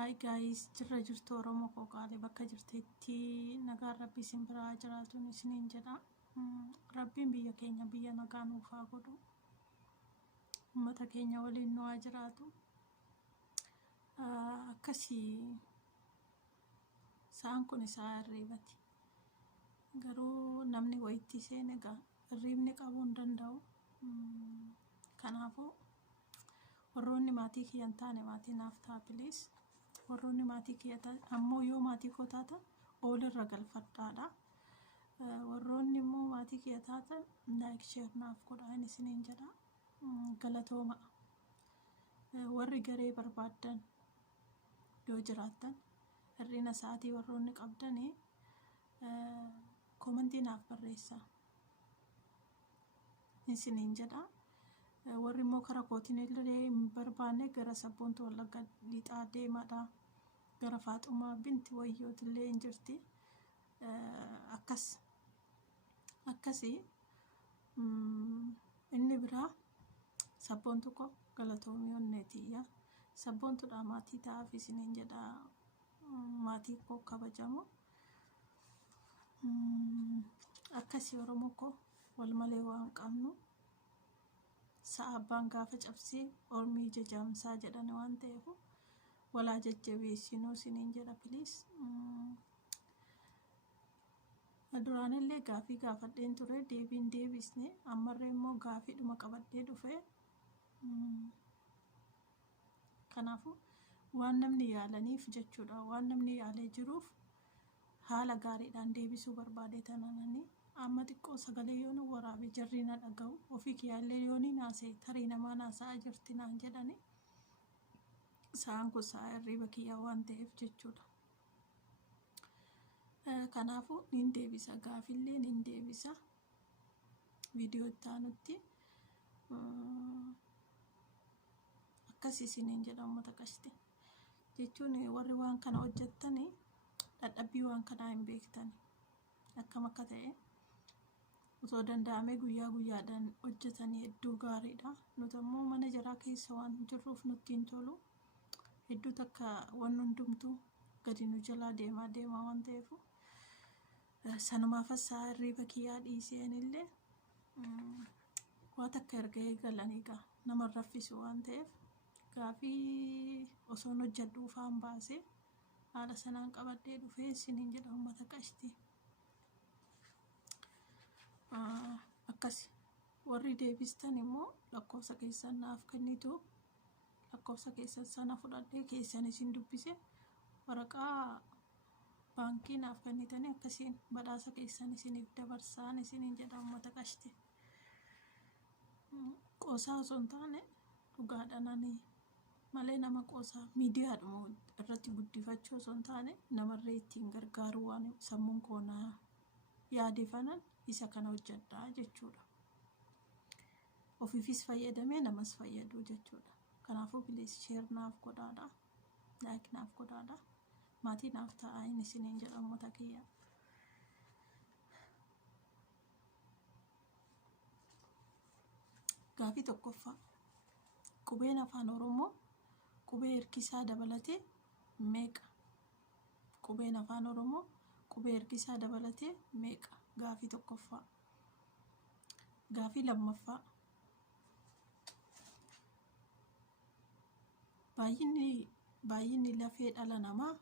Hi guys, jirra jirtu Oromoo Qooqaalee bakka jirtetti nagaan Rabbii isin biraa jiraatuun isiniin jedha. Rabbiin biyya keenya biyya nagaa nuuf haa godhu. Uummata keenya waliin nu haa jiraatu. Akkasii sa'aan kun isaa hirriibati. Garuu namni wayitti seen egaa hirriibni qabuu hin danda'u. Kanaafuu warroonni maatii kiyya hin taane maatii naaf ta'a please. Warroonni maatii kiyya ammoo yoo maatii koo taatan oolirra galfadhaadha. Warroonni immoo maatii kiyya taatan like share naaf godhaa isiniin jedha. Galatooma. Warri garee barbaaddan yoo jiraattan hir'ina sa'aatii warroonni qabdanii komentii naaf barreessaa isiniin jedha. Warri immoo karaa kootiin illee hin barbaanne gara sabboontuu Wallagga lixaa deemaadha. Gara Faaxumaa binti Wayyooti illee hin jirti. Akkasii inni biraa sabboontuu koo galatoomii onneetiyya. Sabboontuudha maatii ta'aaf isiniin jedha. Maatii koo kabajamu. Akkasii Oromoo koo wal malee waan qabnu. Sa'a abbaan gaafa cabsee ormii jajaamsaa jedhan waan ta'eef walaa jajjabeessinuu isiniin jedha please. Duraan illee gaafii gaafadheen ture deebiin deebisne ammarree immoo gaafiidhuma qabadhee dhufe. Kanaafuu waan namni yaalaniif jechuudha, waan namni yaalee jiruuf haala gaariidhaan deebisuu barbaade tanananii amma xiqqoo sagalee yoo nu waraabe jarri na dhaga'u ofii kiyyaallee yoo ni naasee tarii namaa naasaa jirti naan jedhani sa'aan kun sa'a hirriiba kiyyaa waan ta'eef jechuudha. Kanaafuu nin deebisa gaafillee nin deebisa viidiyoo itti aanutti akkasii isiniin jedha uummata qashte jechuun warri waan kana hojjettanii dadhabbii waan kanaa hin beektani akkam akka ta'e. Osoo danda'amee guyyaa guyyaadhaan hojjetanii hedduu gaariidha. Nuti ammoo mana jaraa keessa waan jirruuf nutti hin tolu. Hedduu takka waan hundumtuu gadi nu jalaa deemaa waan ta'eef sanumaaf sa'a hirriiba kiyyaa dhiiseen illee waan takka erga eegalanii egaa nama raffisu waan ta'eef gaafii osoon hojjedhuu faan baasee haala sanaan qabadhee dhufee isiniin jedha uummata qashtii. Akkasii warri deebistan immoo lakkoofsa keessan naaf kennitu lakkoofsa keessan sana fudhadhee keessan isin dubbise waraqaa baankii naaf kennitanii akkasiin badhaasa keessan isiniif dabarsaan isiniin jedha uummata qashti. Qoosaa osoo hin taane dhugaadhaan malee nama qoosaa miidiyaadhuma irratti guddifachuu osoo hin taane namarree ittiin gargaaruu waan sammuun koonaa yaadefanan isa kana hojjedhaa jechuudha. Ofiifis fayyadamee namas fayyaduu jechuudha. Kanaafuu please share naaf godhaadha. Like naaf godhaadha. Maatii naaf ta'aa isiniin jedha uummata kiyya. Gaafii tokkoffaa qubeen afaan Oromoo qubee hirkisaa dabalatee meeqa? Qubeen afaan Oromoo qubee hirkisaa dabalatee meeqa? Gaafii tokkoffaa. Gaafii lammaffaa baay'inni lafee dhala namaa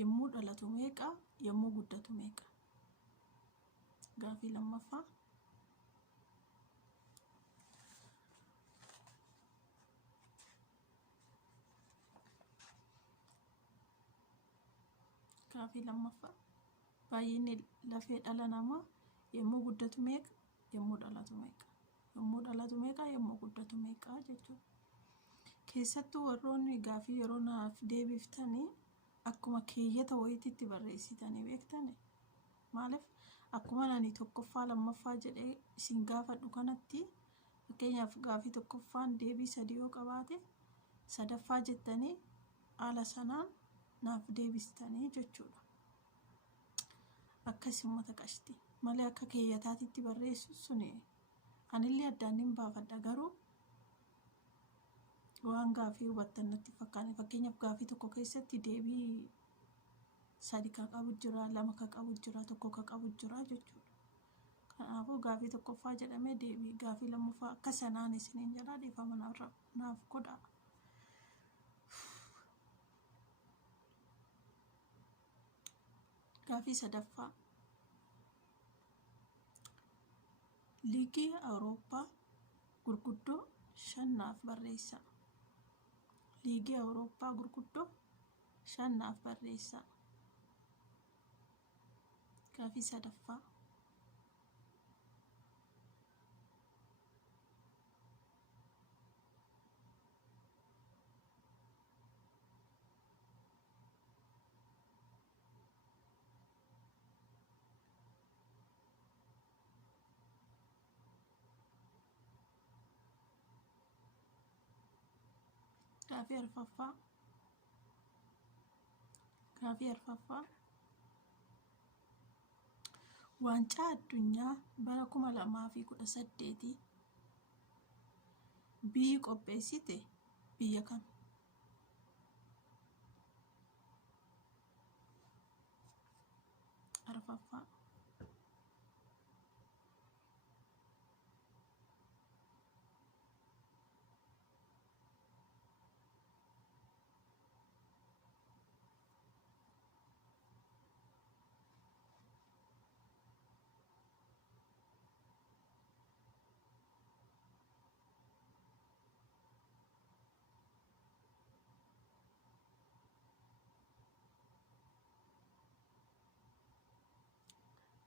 yommuu dhalatu meeqa? Yommuu guddatu meeqa? Gaafii lammaffaa. Gaafii lammaffaa baay'inni lafee dhala namaa yommuu guddatu meeqa? Yommuu dhalatu meeqa? Yommuu dhalatu meeqa? Yommuu guddatu meeqa jechuudha. Keessattuu warroonni gaafii yeroo naaf deebiftanii akkuma keeyyata wayiitti barreessitanii beektani. Maaliif akkuma ani tokkoffaa lammaffaa jedhee isin gaafadhu kanatti fakkeenyaaf gaafii tokkoffaan deebii 3 yoo qabaate sadaffaa jettanii haala sanaan naaf deebistanii jechuudha. Akkasii uummata qashti malee akka keeyyataatitti barreessu suni anillee addaan hin baafadha garuu waan gaafii hubattan natti fakkaate. Fakkeenyaaf gaafii tokko keessatti deebii sadi kan qabu jira, lama kan qabu jira, tokko kan qabu jira jechuudha. Kanaafuu gaafii tokkoffaa jedhamee deebii gaafii lammaffaa akka sanaan isiniin jedhaa dhiifama naaf godhaa. Gaafii sadaffaa liigii Awurooppaa gurguddoo 5 naaf barreessaa. Liigii Awurooppaa gurguddoo 5 naaf barreessaa. Gaafii sadaffaa gaafii arfaffaa waancaa addunyaa bara 2018 biyyi qopheessite biyya kam? Arfaffaa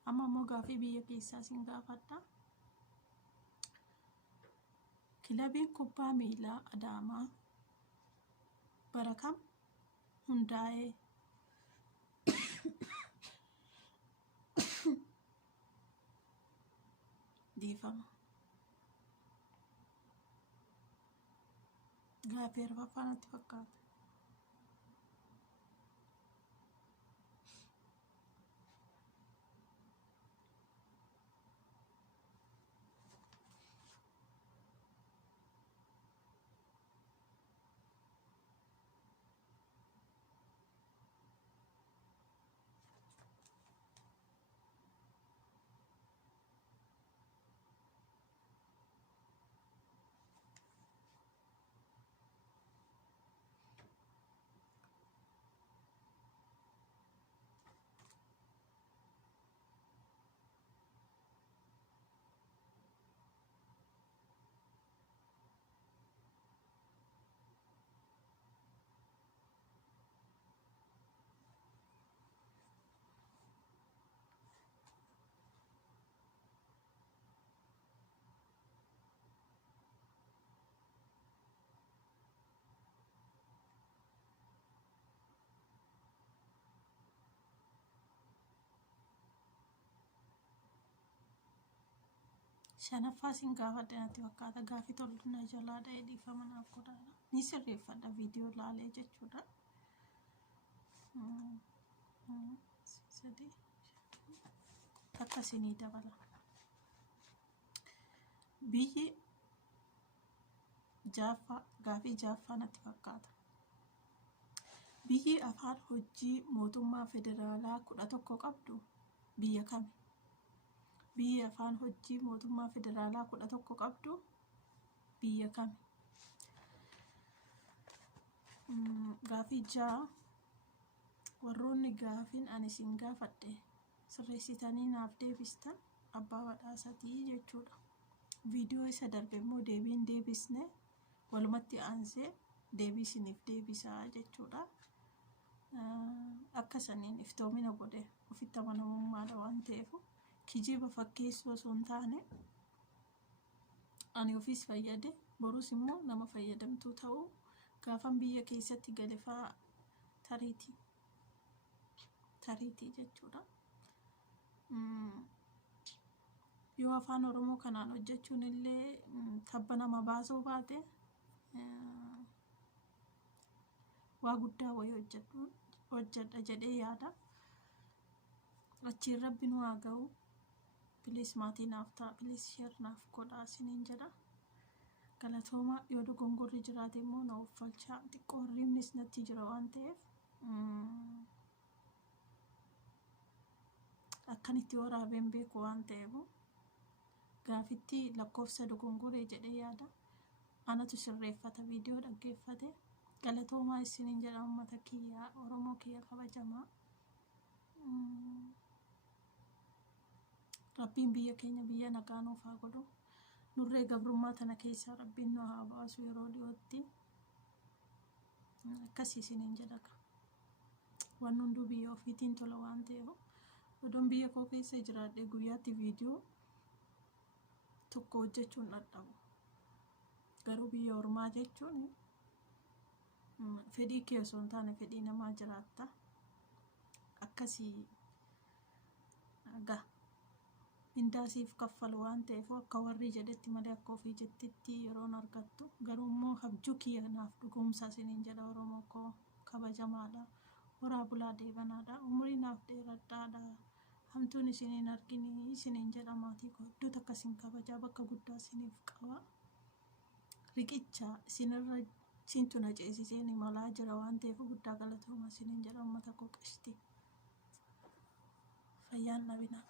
amma immoo gaafii biyya keessaa sin gaafadha. Kilabiin kubbaa miilaa Adaamaa bara kam hundaa'e? Dhiifama. Gaafii arfaffaa natti fakkaata. Shanaffaa sin gaafadha natti fakkaata. Gaafii tolna jalaa dha'ee dhiifama naaf godhaa. Ni sirreeffadha viidiyoo laalee jechuudha. Takka isinii dabala. Biyyi jaaffaa gaafii jaaffaa natti fakkaata. Biyyi afaan hojii mootummaa federaalaa 11 qabdu biyya kami? Biyyi afaan hojii mootummaa federaalaa 11 qabdu biyya kami? Gaafii ja'a warroonni gaafiin ani sin gaafadhe sirreessitanii naaf deebistan abbaa badhaasatii jechuudha. Viidiyoo isa darbe immoo deebiin deebisne walumatti aansee deebii isiniif deebisaa jechuudha. Akka saniin iftoomina godhe ofitti amanamummaadha waan ta'eef kijiba fakkeessuu osoo hin taane ani ofiis fayyade borus immoo nama fayyadamtuu ta'uu gaafan biyya keessatti galifaa tariitii jechuudha. Yoo afaan Oromoo kanaan hojjechuun illee tabba nama baasuu baate waa guddaa wayii hojjedha jedhee yaada. Achiin rabbi nu haa ga'u. Bilis maatii naaf ta'a, bilis sheer naaf godhaa isiniin jedha. galatooma. Yoo dogongorri jiraate immoo na uffalchaa, xiqqoo hirribnis natti jira waan ta'eef akkanitti waraabeen beeku waan ta'eef gaafitti lakkoofsa dogongoree jedhee yaada. Anatu sirreeffata viidiyoo dhaggeeffate. Galatoomaa isiniin jedha uummata kiyya Oromoo kiyya kabajamaa. Rabbiin biyya keenya biyya nagaa nuuf haa godhu. Nurree gabrummaa tana keessaa Rabbiin nu haa baasu yeroo dhiyootti. Akkasii isiniin jedha. Waan hunduu biyya ofiitiin tola waan ta'eef odoon biyya koo keessa jiraadhe guyyaatti viidiyoo tokko hojjechuun dadhabu. Garuu biyya ormaa jechuun fedhii kee osoo hin taane fedhii namaa jiraatta. Akkasii indaasiif kaffalu waan ta'eef akka warri jedhetti malee akka ofii jettitti yeroon argattu. Garuu immoo habjuu kiyya naaf dhugumsa isiniin jedha Oromoo koo kabajamaadha. Horaa bulaa deebanaadha. Umurii naaf dheeradhaadha. Hamtuun isiniin argini isiniin jedha maatii koo. Iddoo akkasiin kabajaa bakka guddaa isiniif qaba. Riqicha isinirra isintu na ceesisee ni malaa jira waan ta'eef guddaa galatooma isiniin jedha uummata koo qashti. Fayyaan nabina.